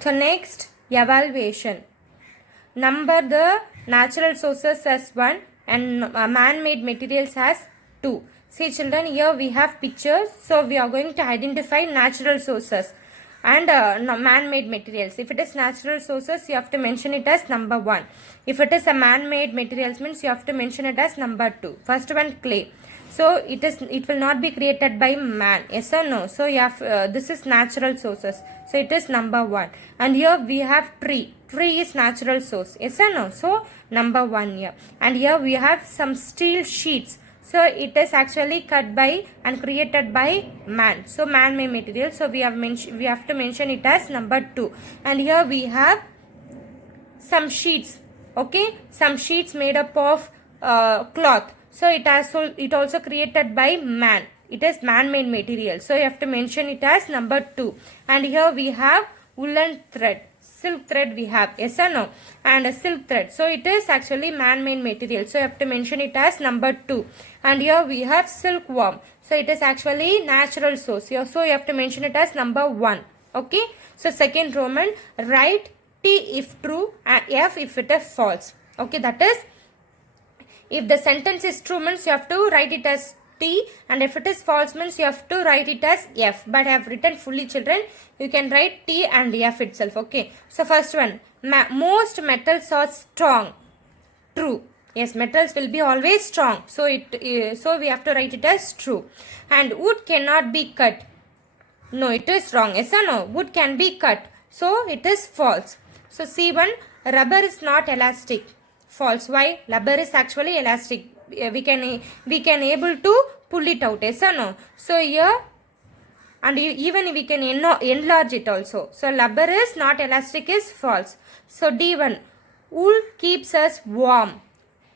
So next, evaluation. Number the natural sources as 1 and man-made materials as 2. See children, here we have pictures. So we are going to identify natural sources and man-made materials. If it is natural sources, you have to mention it as number 1. If it is a man-made materials, means you have to mention it as number 2. First one, clay. So it will not be created by man. Yes or no? So you have this is natural sources. So it is number 1. And here we have tree. Tree is natural source. Yes or no? So number 1 here. And here we have some steel sheets. So it is actually cut by and created by man. So man-made material. So we have to mention it as number 2. And here we have some sheets. Okay, some sheets made up of cloth. So it also created by man. It is man-made material. So you have to mention it as number 2. And here we have woolen thread. Silk thread we have. Yes or no? And a silk thread. So it is actually man-made material. So you have to mention it as number 2. And here we have silkworm. So it is actually natural source. So you have to mention it as number 1. Okay. So second Roman, write T if true and F if it is false. Okay, that is, if the sentence is true means you have to write it as T, and if it is false means you have to write it as F. But I have written fully children. You can write T and F itself. Okay. So first one, most metals are strong. True. Yes, metals will be always strong. So we have to write it as true. And wood cannot be cut. No, it is wrong. Yes or no? Wood can be cut. So it is false. So C1, rubber is not elastic. False. Why? Rubber is actually elastic. We can able to pull it out. Yes or no? So here, and even we can enlarge it also. So rubber is not elastic is false. So D1, wool keeps us warm.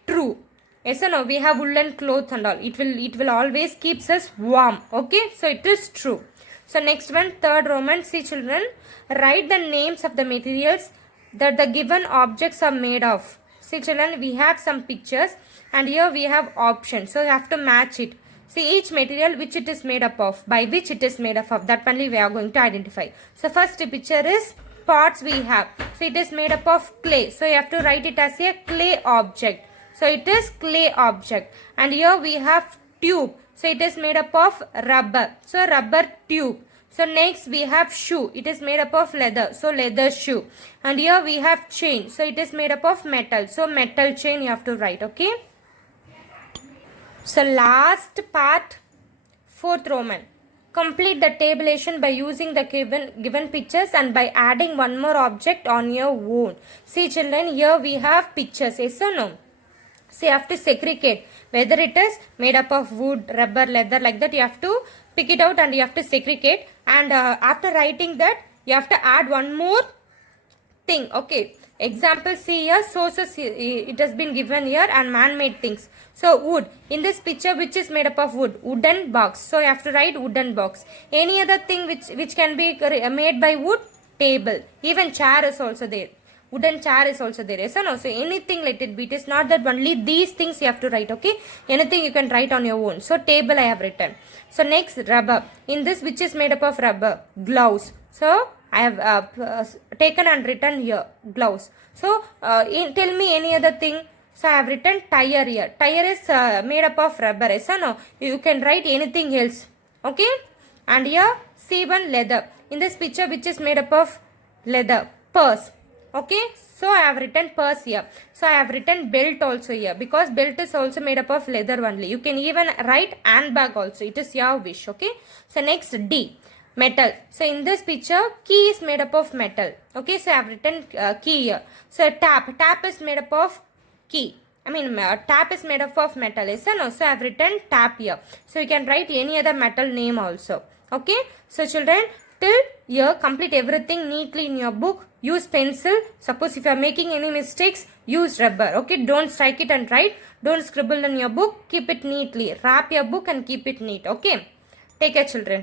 True. Yes or no? We have woolen clothes and all. It will always keeps us warm. Okay. So it is true. So next one, third Roman. See children, write the names of the materials that the given objects are made of. See children, we have some pictures and here we have options. So you have to match it. See each material which it is made up of, by which it is made up of. That only we are going to identify. So first picture is pots we have. So it is made up of clay. So you have to write it as a clay object. So it is clay object. And here we have tube. So it is made up of rubber. So rubber tube. So next we have shoe. It is made up of leather. So leather shoe. And here we have chain. So it is made up of metal. So metal chain you have to write. Okay. So last part, fourth Roman. Complete the tabulation by using the given pictures and by adding one more object on your own. See children, here we have pictures. Yes or no? So you have to segregate whether it is made up of wood, rubber, leather, like that. You have to pick it out and you have to segregate. And after writing that, you have to add one more thing. Okay. Example, see here, sources, it has been given here, and man-made things. So wood. In this picture, which is made up of wood? Wooden box. So you have to write wooden box. Any other thing which can be made by wood? Table. Even chair is also there. Wooden chair is also there. Yes or no? So anything let it be. It is not that only these things you have to write. Okay. Anything you can write on your own. So table I have written. So next, rubber. In this, which is made up of rubber? Gloves. So I have taken and written here gloves. So tell me any other thing. So I have written tire here. Tire is made up of rubber. Yes or no? You can write anything else. Okay. And here C1, leather. In this picture, which is made up of leather? Purse. Okay. So I have written purse here. So I have written belt also here, because belt is also made up of leather only. You can even write handbag also. It is your wish. Okay. So next, D. Metal. So in this picture, key is made up of metal. Okay, so I have written key here. So tap. Tap is made up of key. Tap is made up of metal. Yes or no? So I have written tap here. So you can write any other metal name also. Okay. So children, till here, complete everything neatly in your book. Use pencil. Suppose if you are making any mistakes, use rubber. Okay. Don't strike it and write. Don't scribble in your book. Keep it neatly. Wrap your book and keep it neat. Okay. Take care children.